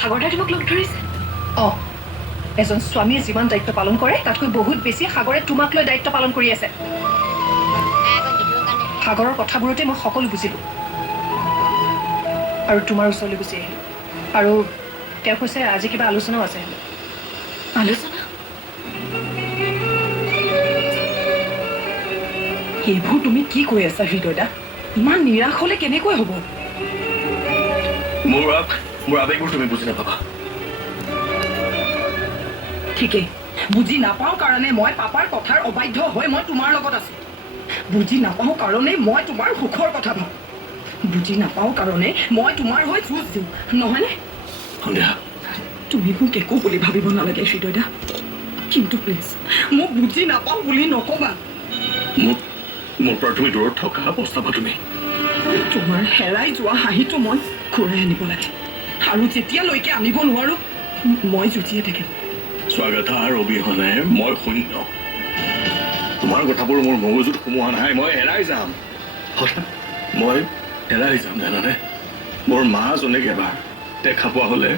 সাগৰদাই তোমাক লগ ধৰিছে? অঁ, এজন স্বামীয়ে যিমান দায়িত্ব পালন কৰে তাতকৈ বহুত বেছি সাগৰে তোমাক লৈ দায়িত্ব পালন কৰি আছে। সাগৰৰ কথাবোৰতে মই সকলো বুজিলোঁ আৰু তোমাৰ ওচৰলৈ গুচি আহিলোঁ। আৰু তেওঁ কৈছে আজি কিবা আলোচনাও আছে। আলোচনা? এইবোৰ তুমি কি কৈ আছা হৃদয়দা? ইমান নিৰাশ হলে কেনেকৈ হ'ব? মোৰ আবেগবোৰ তুমি বুজি নাপাবা। ঠিকেই, বুজি নাপাওঁ কাৰণে মই পাপাৰ কথাৰ অবাধ্য হৈ মই তোমাৰ লগত আছো। বুজি নাপাওঁ কাৰণে মই তোমাৰ সুখৰ কথা ভাবোঁ। বুজি নাপাওঁ কাৰণে মই তোমাৰ হৈ যুঁজ দিওঁ, নহয়নে? সন্ধিয়া তুমি মোক একো বুলি ভাবিব নালাগে হৃদয়দা, কিন্তু প্লিজ মোক বুজি নাপাওঁ বুলি নকবা। মোৰ পৰা তুমি দূৰত থকা অৱস্থাবা তুমি। তোমাৰ হেৰাই যোৱা হাঁহিটো মই ঘূৰাই আনিব লাগে, আৰু যেতিয়ালৈকে আনিব নোৱাৰো মই যুঁজিয়ে থাকিম। স্বাগতাৰ অবিহনে মই শূন্য। তোমাৰ কথাবোৰ মোৰ মগজুত সোমোৱা নাই। মই হেৰাই যাম, মই হেৰাই যাম জানানে? মোৰ মাজনীক এবাৰ দেখা পোৱা হলে।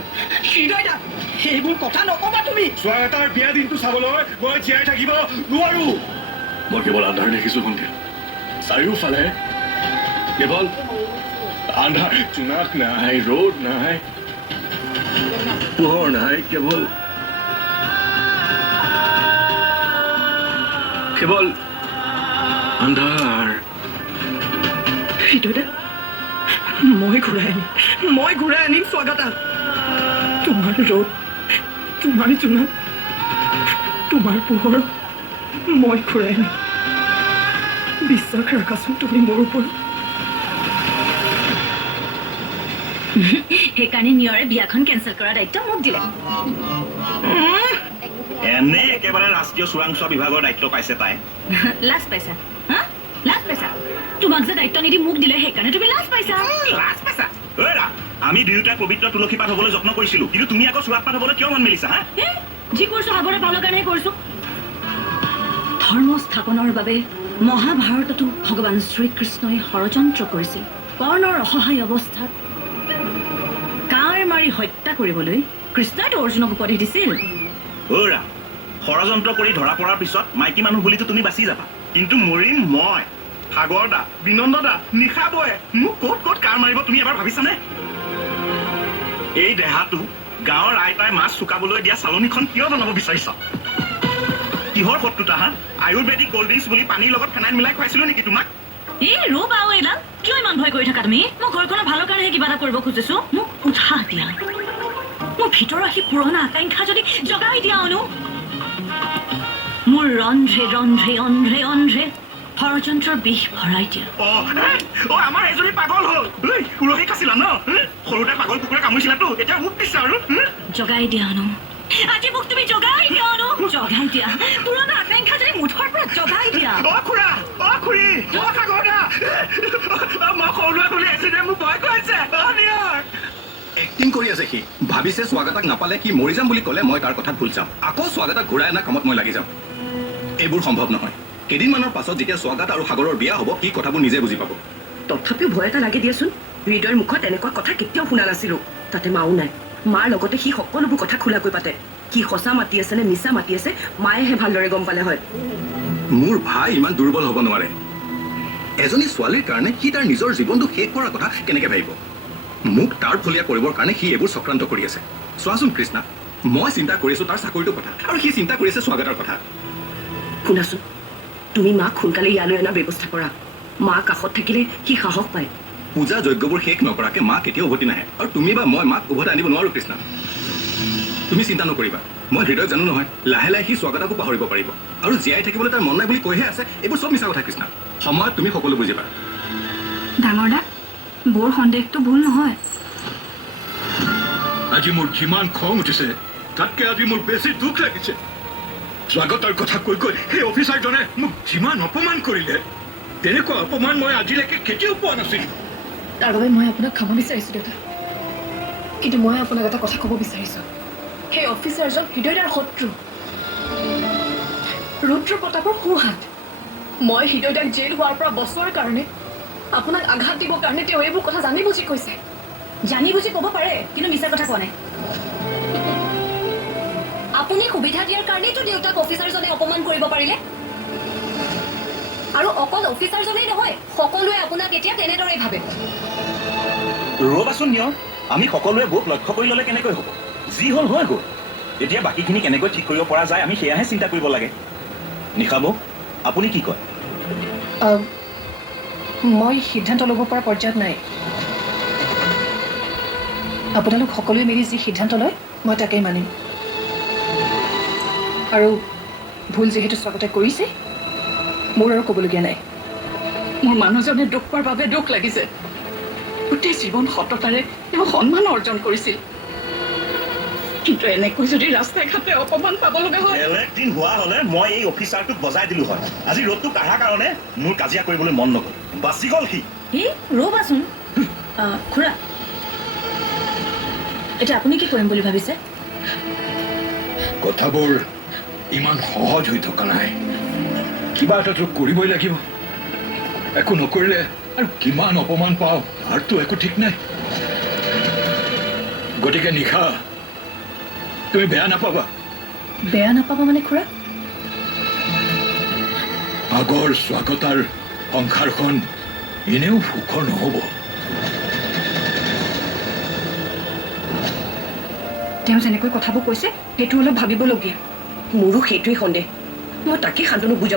সেইবোৰ কথা নকবা তুমি। স্বাগতাৰ বিয়া দিনটো চাবলৈ মই জীয়াই থাকিব নোৱাৰো। মই কেৱল আন্ধাৰ দেখিছো সন্ধিয়া, চাৰিওফালে কেৱল আন্ধাৰ। জোনাক নাই, ৰ'দ নাই, পোহৰ নাই, কেৱল আন্ধাৰ। হৃদয়দা, মই ঘূৰাই আনিম স্বাগতা। তোমাৰ ৰ'দ, তোমাৰ জোনাক, তোমাৰ পোহৰ মই ঘূৰাই আনিম। বিশ্বাস ৰাখাচোন তুমি মোৰ ওপৰত। সেইকাৰণে নিয়ৰে বিয়াখন কেঞ্চেল কৰা দায়িত্ব মোক দিলে। এনে একেবাৰে ৰাষ্ট্ৰীয় চোৰাংচোৱা বিভাগৰ দায়িত্ব পাইছে তাই। লাজ পাইছা? হা, লাজ পাইছা? তোমাক যে দায়িত্ব নিদি মোক দিলে সেইকাৰণে তুমি লাজ পাইছা। লাজ পাইছা? আমি দুয়োটাই পবিত্ৰ তুলসী পাত হবলৈ যত্ন কৰিছিলো, কিন্তু তুমি আকৌ চোৰাত পাত হবলৈ কিয় মন মেলিছা? হা, যি কৰিছো সাগৰৰ ভালৰ কাৰণেহে কৰিছো। ধৰ্ম স্থাপনৰ বাবে মহাভাৰততো ভগৱান শ্ৰীকৃষ্ণই ষড়যন্ত্ৰ কৰিছিল। কৰ্ণৰ অসহায় অৱস্থাত কাঁড় মাৰি হত্যা কৰিবলৈ কৃষ্ণইতো অৰ্জুনক উপদেশ দিছিল। ষড়যন্ত্ৰ কৰি ধৰা পৰাৰ পিছত মাইকী মানুহ বুলিতো তুমি বাচি যাবা, কিন্তু মৰিম মই। সাগৰ দা, বিনন্দ দা, নিশা বয়ে মোক ক'ত ক'ত কাঁড় মাৰিব তুমি এবাৰ ভাবিছানে? এই দেহাটো গাঁৱৰ আইতাই মাছ চুকাবলৈ দিয়া চালনীখন কিয় বনাব বিচাৰিছ? কিহৰ শত্ৰুতা? হা, আয়ুৰ্বেদিক কল্ড ড্ৰিংকছ বুলি পানীৰ লগত ফেনাইল মিলাই খুৱাইছিলো নেকি তোমাক? ৰবা এডাল, কিয় ইমান ভয় কৰি থাকা তুমি? মই ঘৰখনৰ ভালৰ কাৰণেহে কিবা এটা কৰিব খুজিছো। মোক উৎসাহ দিয়া, মোৰ ভিতৰৰ সেই পুৰণা আকাংক্ষা যদি জগাই দিয়া অনু। মোৰ ৰন্ধ্ৰে ৰন্ধ্ৰে অন্ধ্ৰে অন্ধ্ৰে ষড়যন্ত্ৰৰ বিষ ভৰাই দিয়া। আমাৰ এজনী পাগল হ'ল। উৰহি খাছিলা ন? সৰুতে পাগল কুকুৰে কামুৰিছিলাতো, এতিয়া মোক দিছা আৰু। জগাই দিয়া অনু, আজি মোক তুমি জগাই দিয়া অনু, জগাই দিয়া। পুৰণা আকাংক্ষা যদি মুঠৰ পৰা জগাই দিয়া। খুৰা, খুৰী, সাগৰ দা, মই সৰু বুলি এক্সিডেণ্ট মোক ভয় কৰিছে। এক্টিং কৰি আছে সি। ভাবিছে স্বাগতাক নাপালে সি মৰি যাম বুলি ক'লে মই তাৰ কথাত ভুল যাম। আকৌ স্বাগতাক ঘূৰাই অনা কামত মই লাগি যাম। এইবোৰ সম্ভৱ নহয়। কেইদিনমানৰ পাছত যেতিয়া স্বাগত আৰু সাগৰৰ বিয়া হ'ব, সি কথাবোৰ নিজে বুজি পাব। তথাপিও ভয় এটা লাগে দিয়াচোন। হৃদয়ৰ মুখত এনেকুৱা কথা কেতিয়াও শুনা নাছিলো। তাতে মাও নাই। মাৰ লগতে সি সকলোবোৰ কথা খোলাকৈ পাতে। কি সঁচা মাতি আছে নে মিছা মাতি আছে মায়েহে ভালদৰে গম পালে হয়। মোৰ ভাই ইমান দুৰ্বল হ'ব নোৱাৰে। এজনী ছোৱালীৰ কাৰণে সি তাৰ নিজৰ জীৱনটো শেষ কৰাৰ কথা কেনেকে ভাবিব? মোক তাৰ ফলীয়া কৰিবৰ কাৰণে সি এইবোৰ চক্ৰান্ত কৰি আছে। চোৱাচোন কৃষ্ণা, মই চিন্তা কৰিছো তাৰ চাকৰিটোৰ কথা, আৰু সি চিন্তা কৰিছে স্বাগতৰ কথা। শুনাচোন, তুমি মাক সোনকালে ইয়ালৈ অনাৰ ব্যৱস্থা কৰা। মা কাষত থাকিলে সি সাহস পায়। পূজা যজ্ঞবোৰ শেষ নকৰাকে মা কেতিয়াও উভতি নাহে, আৰু তুমি বা মই মাক উভতাই আনিব নোৱাৰো কৃষ্ণা। তুমি চিন্তা নকৰিবা, মই হৃদয়ক জানো নহয়। লাহে লাহে সি স্বাগতকো পাহৰিব পাৰিব, আৰু জীয়াই থাকিবলৈ তাৰ মন নাই বুলি কৈহে আছে। এইবোৰ চব মিছা কথা কৃষ্ণা। সময়ত তুমি সকলো বুজিবা। ডাঙৰ দা, বৰ সন্দেহটো ভুল নহয়। আজি মোৰ যিমান খং উঠিছে তাতকে আজি মোৰ বেছি দুখ লাগিছে। স্বাগতৰ কথা কৈ কৈ সেই অফিচাৰজনে মোক যিমান অপমান কৰিলে, তেনেকুৱা অপমান মই আজিলৈকে কেতিয়াও পোৱা নাছিলো। তাৰ বাবে মই আপোনাক ক্ষমা বিচাৰিছো দেউতা, কিন্তু মই আপোনাক এটা কথা ক'ব বিচাৰিছো। সেই অফিচাৰজন হৃদয়দাৰ শত্ৰু, ৰুদ্ৰ প্ৰতাপৰ সোঁহাত। মই হৃদয়দাক জেইল হোৱাৰ পৰা বচোৱাৰ কাৰণে, আপোনাক আঘাত দিবৰ কাৰণে তেওঁ এইবোৰ কথা জানি বুজি কৈছে। জানি বুজি ক'ব পাৰে কিন্তু মিছা কথা কোৱা নাই আপুনি সুবিধা দিয়াৰ কাৰণেইতো দেউতাক অফিচাৰজনে অপমান কৰিব পাৰিলে আৰু অকল অফিচাৰজনেই নহয় সকলোৱে আপোনাক এতিয়া তেনেদৰেই ভাবে ৰ'বাচোন নিয়ৰ আমি সকলোৱে বৌক লক্ষ্য কৰি ল'লে কেনেকৈ হ'ব যি হ'ল হৈ গ'ল এতিয়া বাকীখিনি কেনেকৈ ঠিক কৰিব পৰা যায় আমি সেয়াহে চিন্তা কৰিব লাগে নিশা বৌ আপুনি কি কয় মই সিদ্ধান্ত ল'ব পৰা পৰ্যায়ত নাই আপোনালোক সকলোৱে মিলি যি সিদ্ধান্ত লয় মই তাকেই মানিম আৰু ভুল যিহেতু স্বাগতে কৰিছে মোৰ আৰু ক'বলগীয়া নাই মোৰ মানুহজনে দুখ পোৱাৰ বাবে দুখ লাগিছে গোটেই জীৱন সততাৰে তেওঁ সন্মান অৰ্জন কৰিছিল কিন্তু এনেকৈ যদি ৰাস্তাই ঘাটে অপমান পাব লগা হয় বেলেগ দিন হোৱা হ'লে মই এই অফিচাৰটোক বজাই দিলো হয় আজি ৰ'দটো কাঢ়াৰ কাৰণে মোৰ কাজিয়া কৰিবলৈ মন নগ'ল বাচি গ'ল সি ৰ'বাচোন খুৰা এতিয়া আপুনি কি কৰিম বুলি ভাবিছে কথাবোৰ ইমান সহজ হৈ থকা নাই কিবা এটাতো কৰিবই লাগিব একো নকৰিলে আৰু কিমান অপমান পাওঁ তাৰতো একো ঠিক নাই গতিকে নিশা তুমি বেয়া নাপাবা বেয়া নাপাবা মানে খুৰা আগৰ স্বাগতাৰ সংসাৰখন এনেও সুখৰ নহ'ব তেওঁ যেনেকৈ কথাবোৰ কৈছে সেইটো অলপ ভাবিবলগীয়া মোৰো সেইটোৱেই সন্দেহ মই তাকে শান্তনুক বুজাব